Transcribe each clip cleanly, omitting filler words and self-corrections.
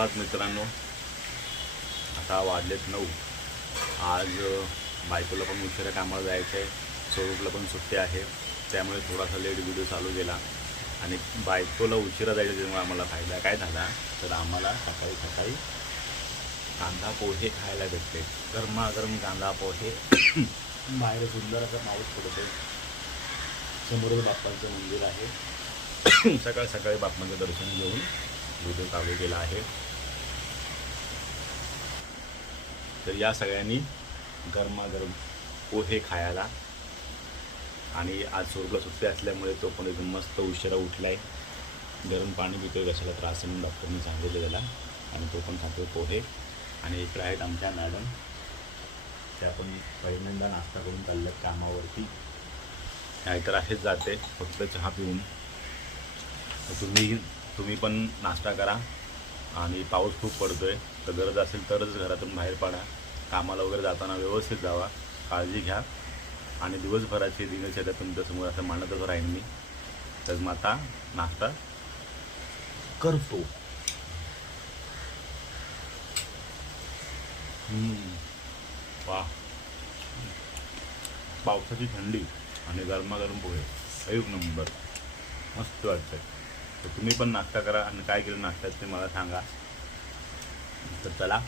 सुप्रभात मित्रांनो. आता वाजलेत 9. आज बायकोला पण उशिरा कामाला जायचं आहे, स्वरूपला पण सुट्टी आहे, त्यामुळे थोडासा लेट व्हिडिओ चालू केला. आणि बायकोला उशिरा जायचं त्यामुळे आम्हाला फायदा काय झाला तर आम्हाला सकाळी सकाळी कांदा पोहे खायला भेटले. गरमागरम कांदा पोहे. बाहेर सुंदर असा पाऊस पडतो. समोरच बाप्पांचं मंदिर आहे. सकाळ सकाळी बाप्पांचं दर्शन घेऊन व्हिडिओ चालू केला आहे. तर या सगळ्यांनी गरमागरम पोहे खायला. आणि आज स्वरूपला सुट्टी असल्यामुळे तो पण एकदम मस्त उशिरा उठला आहे. गरम पाणी पितोय, कशाला त्रास म्हणून डॉक्टरनी सांगितलं त्याला. आणि तो पण खातोय पोहे. आणि इकडे आहेत आमच्या मॅडम, त्या पण पहिल्यांदा नाश्ता करून चालल्यात कामावरती. नाहीतर असेच जाते फक्त चहा पिऊन. तुम्ही पण नाश्ता करा. आणि पाऊस खूप पडतोय, तर गरज असेल तरच घरातून बाहेर पडा. कामाला वगैरे जाताना व्यवस्थित जावा, काळजी घ्या. आणि दिवसभराची दिनचर्या तुमच्यासमोर असं मांडतच राहीन मी. तर मग आता नाश्ता करतो. वा, पावसाची थंडी आणि गरमागरम पोहे एक नंबर, मस्त वाटतंय. तर तुम्ही पण नाश्ता करा. आणि काय केलं नाश्त्यात ते मला सांगा. तर चला,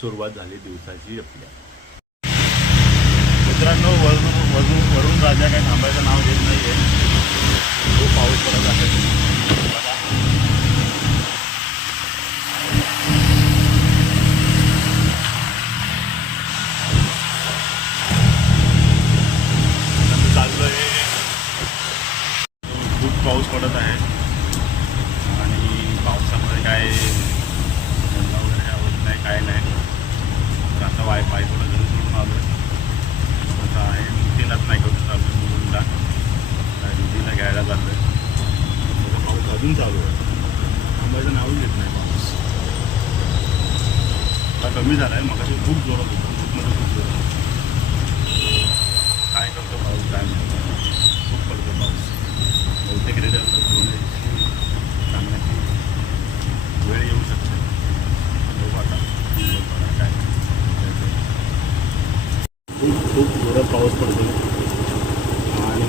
सुरुवात झाली दिवसाची आपल्या. मित्रांनो, वरून राजा काय थांबायचं नाव घेत नाही आहे. खूप पाऊस पडत आहे. खूप पाऊस पडत आहे. आणि पावसामध्ये काय धंदा वगैरे आवडत नाही, काय नाही. तर आता बायकोला घरी सोडून आलो. आता आहे मुलीलाच नाही करून चालू आहे. मुलीला दिदीला घ्यायला चाललं आहे. पाऊस अजून चालू आहे, थांबायचं नावच घेत नाही पाऊस. आता कमी झाला आहे, मग खूप जोरात होतं, खूप जोरात. काय करतो पाऊस काय म्हणतो, खूप पडतो पाऊस. बहुतेक रेडरला सांगण्याची वेळ येऊ शकते. बघू आता काय. खूप जोरात पाऊस पडतो. आणि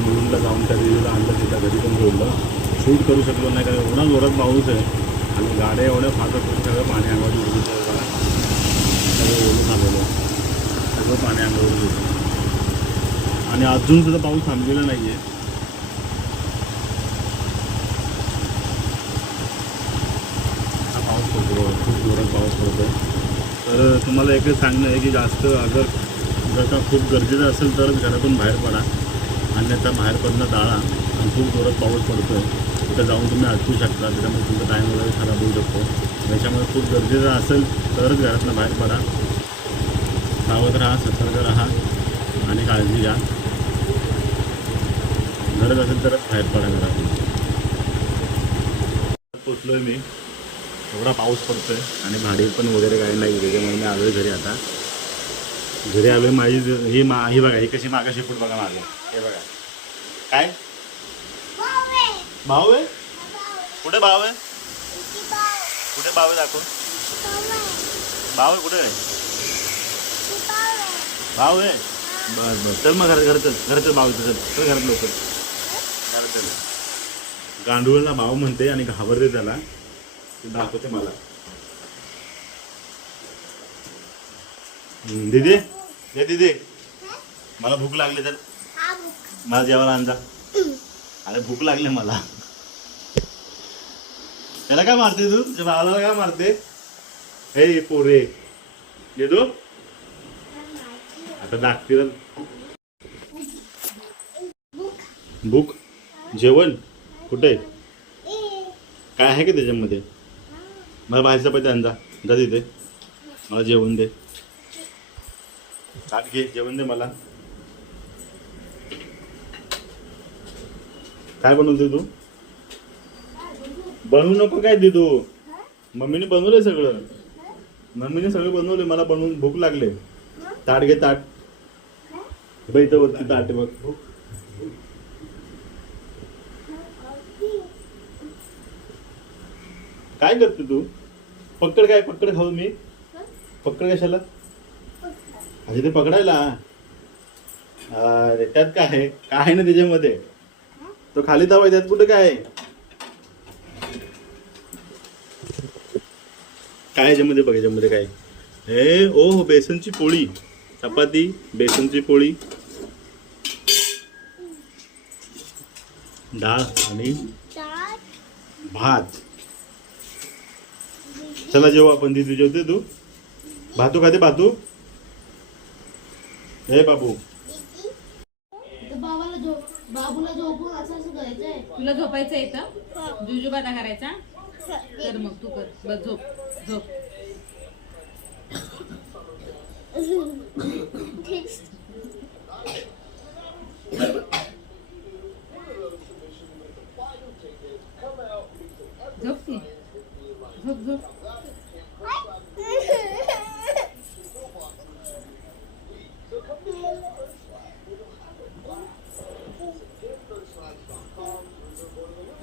मुलींना जाऊन त्या दिदीला आणलं, तिथं घरी पण जोडलं. शूट करू शकलो नाही कारण एवढा जोरात पाऊस आहे. आणि गाड्या एवढ्या फास्ट होतं, सगळं पाणी अंगावर येतं. सगळं ओढून आलेलं, सगळं पाणी अंगावर येतं. आणि अजून सुद्धा पाऊस थांबलेला नाही आहे. हा पाऊस पडतो, खूप जोरात पाऊस पडतो आहे. तर तुम्हाला एकच सांगणं आहे की जास्त जर का खूप गरजेचं असेल तरच घरातून बाहेर पडा, अन्यथा बाहेर पडणं टाळा. आणि खूप जोरात पाऊस पडतो आहे, तिथं जाऊन तुम्ही अडकू शकता, त्याच्यामुळे तुमचा टाईम वगैरे खराब होऊ शकतो. त्याच्यामुळे खूप गरजेचं असेल तरच घरातून बाहेर पडा. सावध राहा, सतर्क राहा आणि काळजी घ्या. गरज असेल तरच बाहेर पडा घरातून. पोचलो आहे मी. एवढा पाऊस पडतो आहे आणि भाडी पण वगैरे काही नाही, त्याच्यामुळे मी आलो आहे घरी. आता घरी आलो आहे. माझी ही बघा, ही कशी मागाशी फूट बघा मागे. हे बघा काय भाऊ आहे. कुठे भाव आहे, कुठे भाव आहे दाखव. भाव आहे कुठे आहे, भाव आहे. बरं बरं, चल मग घराचं भाव येतं. चल घरात लवकर. घरात गांडूळला भाव म्हणते आणि घाबरते त्याला. ते दाखवते मला. दीदी, ये दीदी, मला भूक लागली. तर मला जेवायला आणजा. अरे भूक लागली मला. त्याला काय मारते तू, तुझ्या भावाला काय मारते. हे पोरे देतो आता दाखते. भूक जेवण कुठे काय आहे का त्याच्यामध्ये. मला बाहेरचं पैसे आणजा, जा तिथे मला जेवण दे. ताट घे, जेवण दे मला. काय बनवते तू. बनवू नको काय दे तू. मम्मीने बनवलंय सगळं. मम्मीने सगळं बनवलंय, मला बनवून भूक लागले. ताट घे, ताट बघ इथं वरती ताट बघ. काय करते तू? पकड काय? पकड खाऊ मी? पकड कशाला? असे ते पकडायला. अरे त्यात काय आहे? काय आहे ना त्याच्यामध्ये? तो खाली दाबाय, त्यात कुठे काय आहे? काय याच्यामध्ये बघ, याच्यामध्ये काय? हे ओ बेसनची पोळी, चपाती, बेसनची पोळी, डाळ आणि भात. चला जेव्हा आपण ती जेवते तू. भातू खाते भातू. हे बाबू बाबूला झोपून असं करायचंय. तुला झोपायचं आहे का? जुजुबाता करायचा तर मग तू कर. बस झोप झोप. झोप की झोप झोप.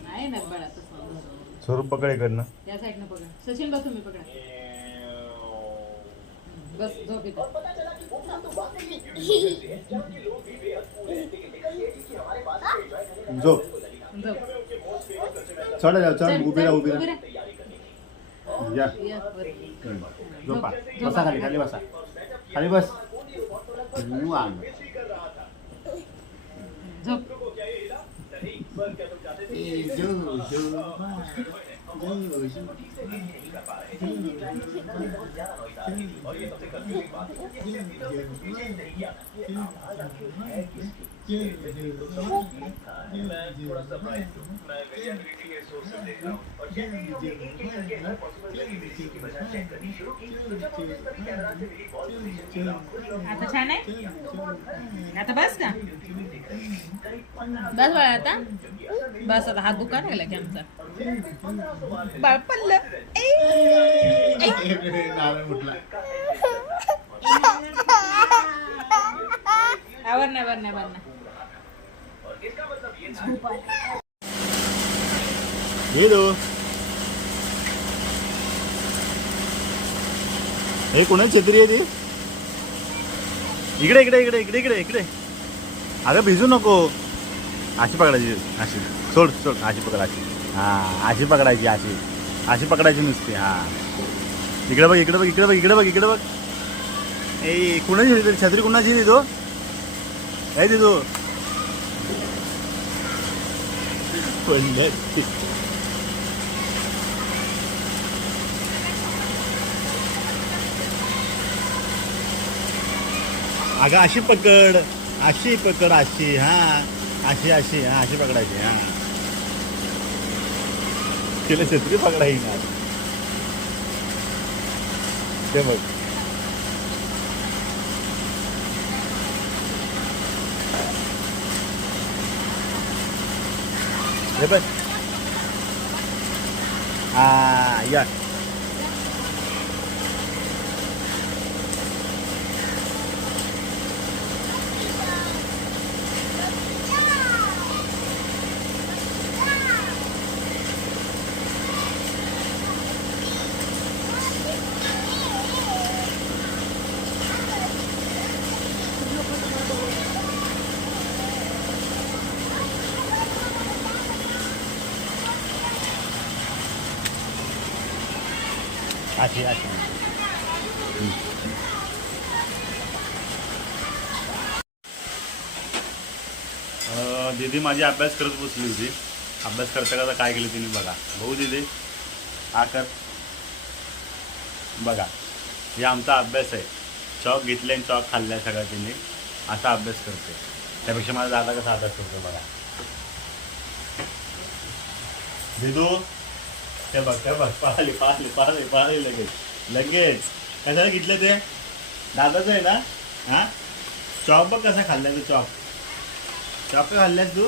नाही ना बळा तसं. स्वरूप पकड इकडनं. या साईडनं पकडा. सचिन बस तुम्ही पकडा. बस झोप इथं. झोप. झोप. चढ जाऊ, चढ. उभी राहा, उभी उभी राहा. राहा. या या, वर. झोपा. बसा खाली, खाली बसा. खाली बस. झोप. आता छान आहे. आता बस का? बस बाळा आता. बस आता. हात दुखा लागला की आमचा. बाळ पडलं. आवर नाही वर नाही वर नाही. हे कोणाची छत्री आहे ती? इकडे इकडे इकडे इकडे इकडे इकडे. अगं भिजू नको. अशी पकडायची. अशी सोड सोड. अशी पकड. अशी. हा अशी पकडायची. अशी अशी पकडायची नुसती. हा इकडे बघ, इकडे बघ, इकडे बघ, इकडे बघ, इकडे बघ. ए कुणाची छत्री? कुणाची देतो? काय देतो? अगं अशी पकड. अशी पकड. अशी. हा अशी अशी. हा अशी पकडायची. हा तिला छत्री पकडायची ना. ते बघ. हे बघ. हा या. अशी अशी. दीदी माझी अभ्यास करत बसली होती. अभ्यास करता करता काय केलं तिने बघा. भाऊ दीदी हा कर. बघा हे आमचा अभ्यास आहे. चॉक घेतले आणि चॉक खाल्लाय सगळ्या तिने. असा अभ्यास करते. त्यापेक्षा माझा दादा कसा अभ्यास करतो बघा. दीदू ते बघ, ते बघ. पाहिले पाहिले पाहिले पाहिले लगेच लगेच. कशाला घेतलं ते? दादाचं आहे ना. हा चॉक बघ कसा खाल्लाय तू. चॉक चॉक खाल्ल्यास तू.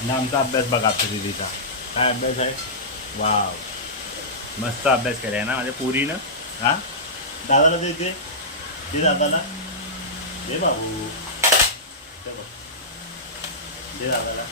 आणि आमचा अभ्यास बघा आता दीदीचा काय अभ्यास आहे. वाव मस्त अभ्यास केलाय ना माझ्या पोरीनं. हा दादाला देते. दे दादाला. दे बाबू. दे दादाला.